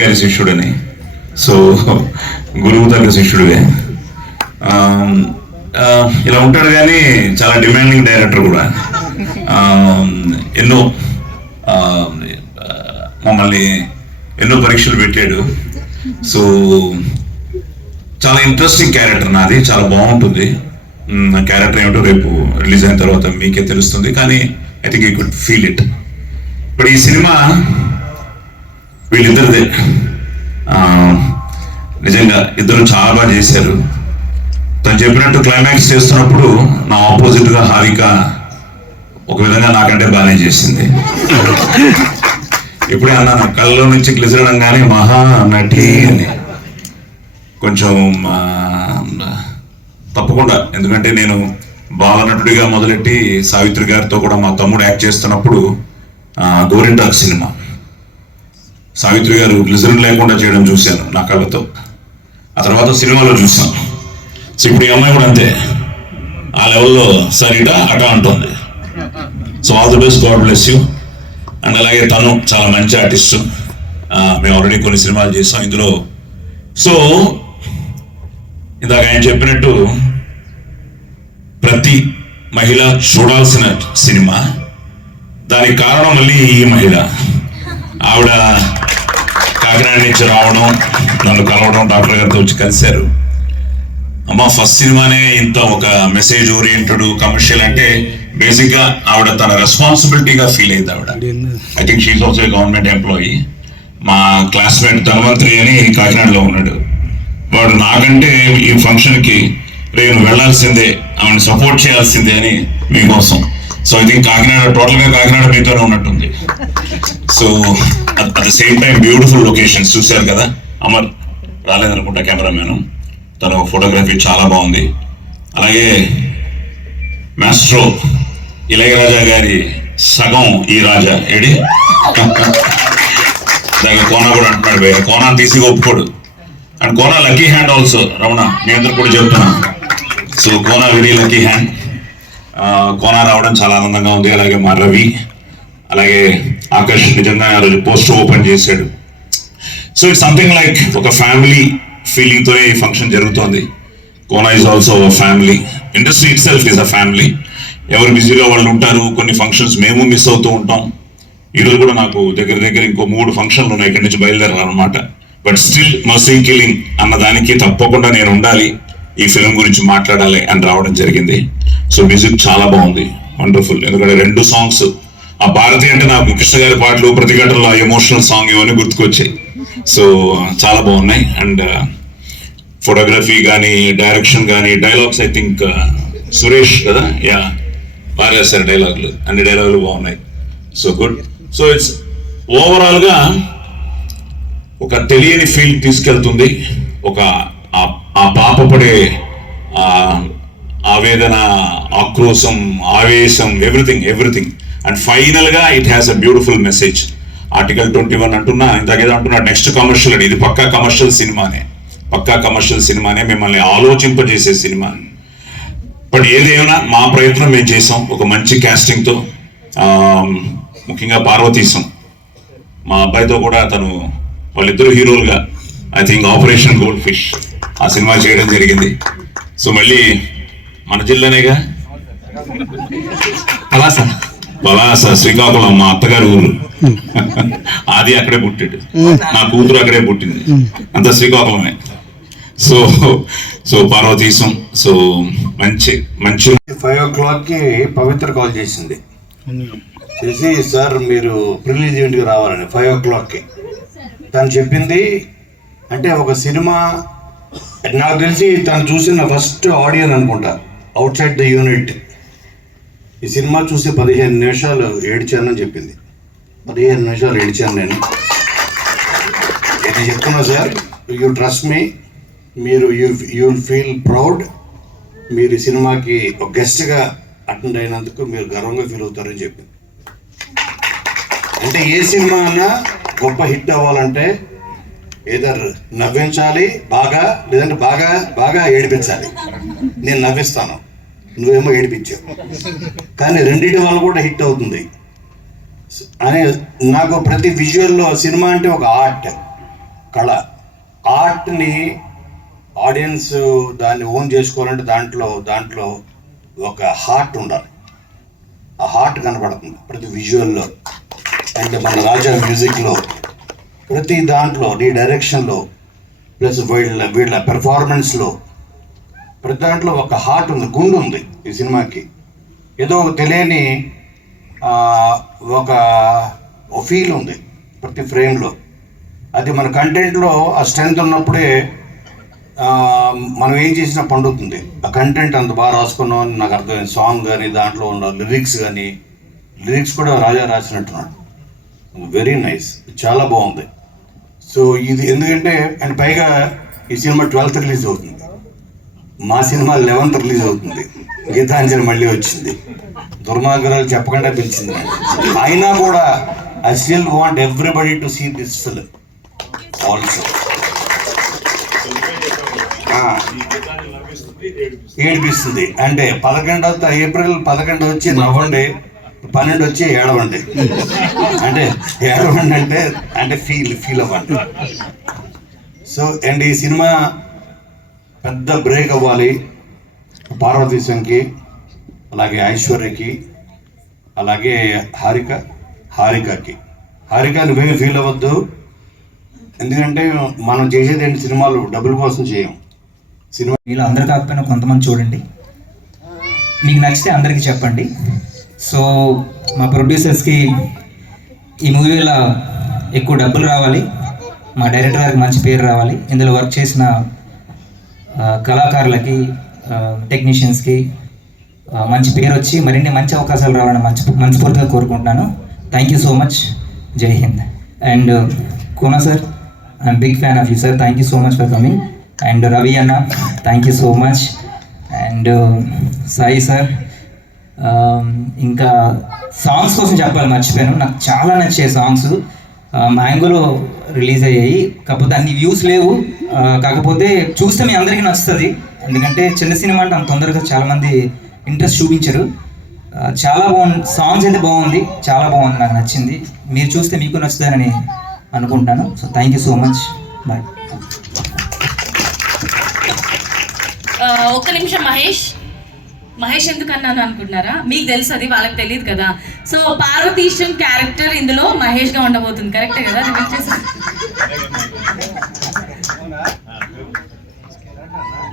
గారి శిష్యుడని. సో గురువు తగ్గ శిష్యుడివే. ఇలా ఉంటాడు కానీ చాలా డిమాండింగ్ డైరెక్టర్ కూడా. ఎన్నో మమ్మల్ని ఎన్నో పరీక్షలు పెట్టాడు. సో చాలా ఇంట్రెస్టింగ్ క్యారెక్టర్ నాది, చాలా బాగుంటుంది. నా క్యారెక్టర్ ఏమిటో రేపు రిలీజ్ అయిన తర్వాత మీకే తెలుస్తుంది, కానీ I think you could feel it. ఇప్పుడు ఈ సినిమా వీళ్ళిద్దరిదే. నిజంగా ఇద్దరు చాలా బాగా చేశారు. తను చెప్పినట్టు క్లైమాక్స్ చేస్తున్నప్పుడు నా ఆపోజిట్గా హారిక ఒక విధంగా నాకంటే బాగానే చేసింది. ఇప్పుడే అన్నాను, కళ్ళలో నుంచి గ్లిజరడం కానీ మహా నటి అని. కొంచెం తప్పకుండా, ఎందుకంటే నేను బాలనటుడిగా మొదలెట్టి సావిత్రి గారితో కూడా మా తమ్ముడు యాక్ట్ చేస్తున్నప్పుడు గోరింటాక్ సినిమా సావిత్రి గారు గ్లిజరిన్ లేకుండా చేయడం చూశాను నా కళ్ళతో. ఆ తర్వాత సినిమాలో చూసాను. సో ఇప్పుడు ఈ అమ్మాయి కూడా అంతే, ఆ లెవెల్లో సరిగా అటా అంటుంది. So all the best, God bless you. And అలాగే తను చాలా మంచి ఆర్టిస్టు. మేము ఆల్రెడీ కొన్ని సినిమాలు చేసాం ఇందులో. సో ఇందాక ఆయన చెప్పినట్టు ప్రతి మహిళ చూడాల్సిన సినిమా. దానికి కారణం మళ్ళీ ఈ మహిళ. ఆవిడ కాకినాడ నుంచి రావడం, నన్ను కలవడం, డాక్టర్ గారితో వచ్చి కలిశారు. అమ్మ ఫస్ట్ సినిమానే ఇంత ఒక మెసేజ్ ఓరియంటెడ్ కమర్షియల్ అంటే బేసిక్గా ఆవిడ తన రెస్పాన్సిబిలిటీగా ఫీల్ అయింది. ఆవిడ I think she also government employee. మా క్లాస్మేట్ ధన్వంతరి అని కాకినాడలో ఉన్నాడు. వాడు నాకంటే ఈ ఫంక్షన్కి నేను వెళ్లాల్సిందే, ఆవిడని సపోర్ట్ చేయాల్సిందే అని మీకోసం. సో ఐ థింక్ కాకినాడ టోటల్గా కాకినాడ మీతోనే ఉన్నట్టుంది. So at the same time beautiful locations చూశారు కదా. అమర్ రాలేదనుకుంటా కెమెరామ్యాన్, తన ఫోటోగ్రఫీ చాలా బాగుంది. అలాగే మాస్ట్రో ఇళయరాజా గారి సగం ఈ రాజా ఏడి దానికి కోన కూడా అంటున్నాడు, కోనాన్ని తీసి ఒప్పుకోడు. And Kona lucky hand also. Ramana మీ అందరు కూడా చెప్తున్నాను. So Kona very lucky hand. Kona రావడం చాలా ఆనందంగా ఉంది. అలాగే మా రవి, అలాగే ఆకాష్ నిజంగా ఆ రోజు పోస్టర్ ఓపెన్ చేశాడు. సో ఇట్స్ సంథింగ్ లైక్ ఒక ఫ్యామిలీ ఫీలింగ్తోనే ఈ ఫంక్షన్ జరుగుతోంది. Kona is also family. Industry itself is a family. ఎవరు బిజీగా వాళ్ళు ఉంటారు. కొన్ని ఫంక్షన్స్ మేము మిస్ అవుతూ ఉంటాం. ఈరోజు కూడా నాకు దగ్గర ఇంకో 3 ఫంక్షన్లు ఉన్నాయి, ఇక్కడి నుంచి బయలుదేరాలన్నమాట. బట్ స్టిల్ మర్సీ కిల్లింగ్ అన్న దానికి తప్పకుండా నేను ఉండాలి, ఈ ఫిలిం గురించి మాట్లాడాలి అని రావడం జరిగింది. సో మ్యూజిక్ చాలా బాగుంది, వండర్ఫుల్. ఎందుకంటే 2 సాంగ్స్, ఆ భారతి అంటే నాకు కృష్ణ గారి పాటలు, ప్రతిఘటనలో ఎమోషనల్ సాంగ్ ఇవన్నీ గుర్తుకొచ్చాయి. సో చాలా బాగున్నాయి. అండ్ ఫోటోగ్రఫీ కానీ, డైరెక్షన్ కానీ, డైలాగ్స్ ఐ థింక్ సురేష్ కదా, యా బాగా చేస్తారు డైలాగులు, అన్ని డైలాగులు బాగున్నాయి. So good. సో ఇట్స్ ఓవరాల్గా ఒక తెలియని ఫీల్ తీసుకెళ్తుంది. ఒక ఆ పాప పడే ఆవేదన, ఆక్రోశం, ఆవేశం, ఎవ్రీథింగ్. అండ్ ఫైనల్గా it has a beautiful message. Article 21 అంటున్నా, ఇంతకేదో అంటున్నా, నెక్స్ట్ కమర్షియల్ అని. ఇది పక్కా కమర్షియల్ సినిమానే, మిమ్మల్ని ఆలోచింపజేసే సినిమా. బట్ ఏదేమైనా మా ప్రయత్నం మేము చేసాం ఒక మంచి క్యాస్టింగ్తో. ముఖ్యంగా పార్వతీశం మా అబ్బాయితో కూడా, తను వాళ్ళిద్దరు హీరోలుగా I think Operation Goldfish ఆ సినిమా చేయడం జరిగింది. సో మళ్ళీ మన జిల్లానేగా, పలాస శ్రీకాకుళం మా అత్తగారి ఊరు. ఆది అక్కడే పుట్టాడు, నా కూతురు అక్కడే పుట్టింది, అంతా శ్రీకాకుళమే. సో పార్వతీశం. సో మంచి 5 o'clockకి పవిత్ర కాల్ చేసింది, చేసి సార్ మీరు ప్రిలీజ్ ఈవెంట్కి రావాలని 5 o'clockకి. తను చెప్పింది అంటే ఒక సినిమా, నాకు తెలిసి తను చూసిన ఫస్ట్ ఆడియన్ అనుకుంటా అవుట్ సైడ్ ద యూనిట్. ఈ సినిమా చూసి 15 నిమిషాలు ఏడ్చానని చెప్పింది. 15 నిమిషాలు ఏడ్చాను నేను. ఇది చెప్తున్నా సార్, యూ ట్రస్ట్ మీ, మీరు యూ విల్ ఫీల్ ప్రౌడ్. మీరు ఈ సినిమాకి ఒక గెస్ట్గా అటెండ్ అయినందుకు మీరు గర్వంగా ఫీల్ అవుతారని చెప్పింది. అంటే ఏ సినిమా అన్నా గొప్ప హిట్ అవ్వాలంటే ఏదర్ నవ్వించాలి బాగా, లేదంటే బాగా ఏడిపించాలి. నేను నవ్విస్తాను, నువ్వేమో ఏడిపించావు, కానీ రెండింటి వల్ల కూడా హిట్ అవుతుంది అని నాకు ప్రతి విజువల్లో. సినిమా అంటే ఒక ఆర్ట్, కళ. ఆర్ట్ని ఆడియన్స్ దాన్ని ఓన్ చేసుకోవాలంటే దాంట్లో ఒక హార్ట్ ఉండాలి. ఆ హార్ట్ కనపడుతుంది ప్రతి విజువల్లో. అండ్ మన రాజా మ్యూజిక్లో ప్రతి దాంట్లో, నీ డైరెక్షన్లో, ప్లస్ వీళ్ళ పెర్ఫార్మెన్స్లో ప్రతి దాంట్లో ఒక హార్ట్ ఉంది, గుండు ఉంది ఈ సినిమాకి. ఏదో ఒక తెలియని ఒక ఫీల్ ఉంది ప్రతి ఫ్రేమ్లో. అది మన కంటెంట్లో ఆ స్ట్రెంగ్త్ ఉన్నప్పుడే మనం ఏం చేసినా పండుతుంది. ఆ కంటెంట్ అంత బాగా రాసుకున్నాం అని నాకు అర్థమైంది. సాంగ్ కానీ, దాంట్లో ఉన్న లిరిక్స్ కూడా రాజా రాసినట్టున్నాడు. వెరీ నైస్, చాలా బాగుంది. సో ఇది ఎందుకంటే అండ్ పైగా ఈ సినిమా 12th రిలీజ్ అవుతుంది, మా సినిమా 11th రిలీజ్ అవుతుంది. గీతాంజలి మళ్ళీ వచ్చింది, దుర్మార్గాలు చెప్పకుండా పిలిచింది. అయినా కూడా I still want everybody to see this film also. ఏడిపిస్తుంది అంటే ఏప్రిల్ 11 వచ్చి నవ్వండి, 12 వచ్చి ఏడవండి. అంటే ఏడవండి అంటే ఫీల్ అవ్వండి. సో అండ్ ఈ సినిమా పెద్ద బ్రేక్ అవ్వాలి పార్వతీశంకి, అలాగే ఐశ్వర్యకి, అలాగే హారికకి. నువ్వేమి ఫీల్ అవ్వద్దు, ఎందుకంటే మనం చేసేది ఏంటి, సినిమాలు డబ్బుల కోసం చేయం. సినిమా వీళ్ళు అందరు కాకపోయినా కొంతమంది చూడండి, మీకు నచ్చితే అందరికీ చెప్పండి. సో మా ప్రొడ్యూసర్స్కి ఈ మూవీలో ఎక్కువ డబ్బులు రావాలి, మా డైరెక్టర్ గారికి మంచి పేరు రావాలి, ఇందులో వర్క్ చేసిన కళాకారులకి, టెక్నీషియన్స్కి మంచి పేరు వచ్చి మరిన్ని మంచి అవకాశాలు రావాలని మనస్ఫూర్తిగా కోరుకుంటున్నాను. Thank you so much. Jai Hind. And Kona sir, I'm big fan of you sir. Thank you so much for coming. And Ravi అన్న, thank you so much. And Sai sir, ఇంకా సాంగ్స్ కోసం చెప్పాలి మర్చిపోయాను. నాకు చాలా నచ్చే సాంగ్స్ మ్యాంగోలో రిలీజ్ అయ్యాయి, కాకపోతే అన్ని వ్యూస్ లేవు. కాకపోతే చూస్తే మీ అందరికీ నచ్చుతుంది, ఎందుకంటే చిన్న సినిమా అంటే అంత తొందరగా చాలామంది ఇంట్రెస్ట్ చూపించరు. చాలా బాగుంది, సాంగ్స్ అయితే బాగుంది, చాలా బాగుంది, నాకు నచ్చింది. మీరు చూస్తే మీకు నచ్చుతుందని అనుకుంటాను. So thank you so much, bye. ఒక్క నిమిషం మహేష్ ఎందుకు అన్నాను అనుకుంటున్నారా? మీకు తెలుసు, అది వాళ్ళకి తెలియదు కదా. సో పార్వతీశం క్యారెక్టర్ ఇందులో మహేష్గా ఉండబోతుంది, కరెక్టే కదా?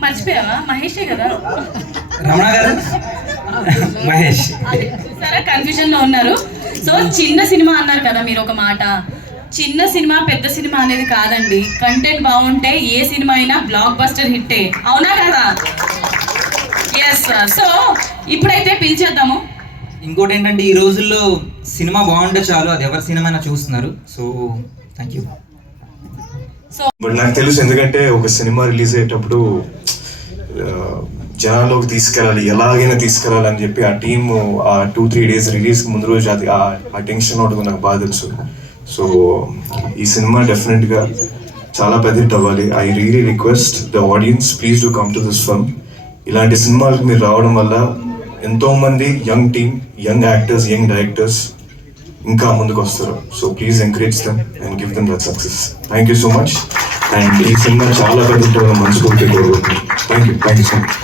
మర్చిపోయావా? మహేషే కదా. రమణ గారు, మహేష్. సరే, కన్ఫ్యూజన్లో ఉన్నారు. సో చిన్న సినిమా అన్నారు కదా మీరు ఒక మాట. చిన్న సినిమా పెద్ద సినిమా అనేది కాదండి, కంటెంట్ బాగుంటే ఏ సినిమా అయినా బ్లాక్ బస్టర్ హిట్టే, అవునా కదా? ఎస్. సో ఇప్పుడైతే పిలిచేద్దాము. ఇంకోటి ఏంటంటే ఈ రోజుల్లో సినిమా బాగుంటే చాలు, అది ఎవరి సినిమా అయినా చూస్తున్నారు. So thank you. బట్ నాకు తెలుసు, ఎందుకంటే ఒక సినిమా రిలీజ్ అయ్యేటప్పుడు జనాల్లోకి తీసుకెళ్ళాలి, ఎలాగైనా తీసుకెళ్ళాలి అని చెప్పి ఆ టీమ్ ఆ 2-3 days రిలీజ్కి ముందు రోజు అది ఆ టెన్షన్ ఉంటుంది, నాకు బాగా తెలుసు. సో ఈ సినిమా డెఫినెట్గా చాలా పెద్ద హిట్ అవ్వాలి. I really request the audience, please do come to this film. ఇలాంటి సినిమాలకు మీరు రావడం వల్ల ఎంతోమంది young team, young actors, young directors ఇంకా ముందుకు వస్తారు. So please encourage them and give them that success. Thank you so much. And ఈ సినిమా చాలా పెద్ద మనస్ఫూర్తిగా కోరుకుంటున్నాను. Thank you so much.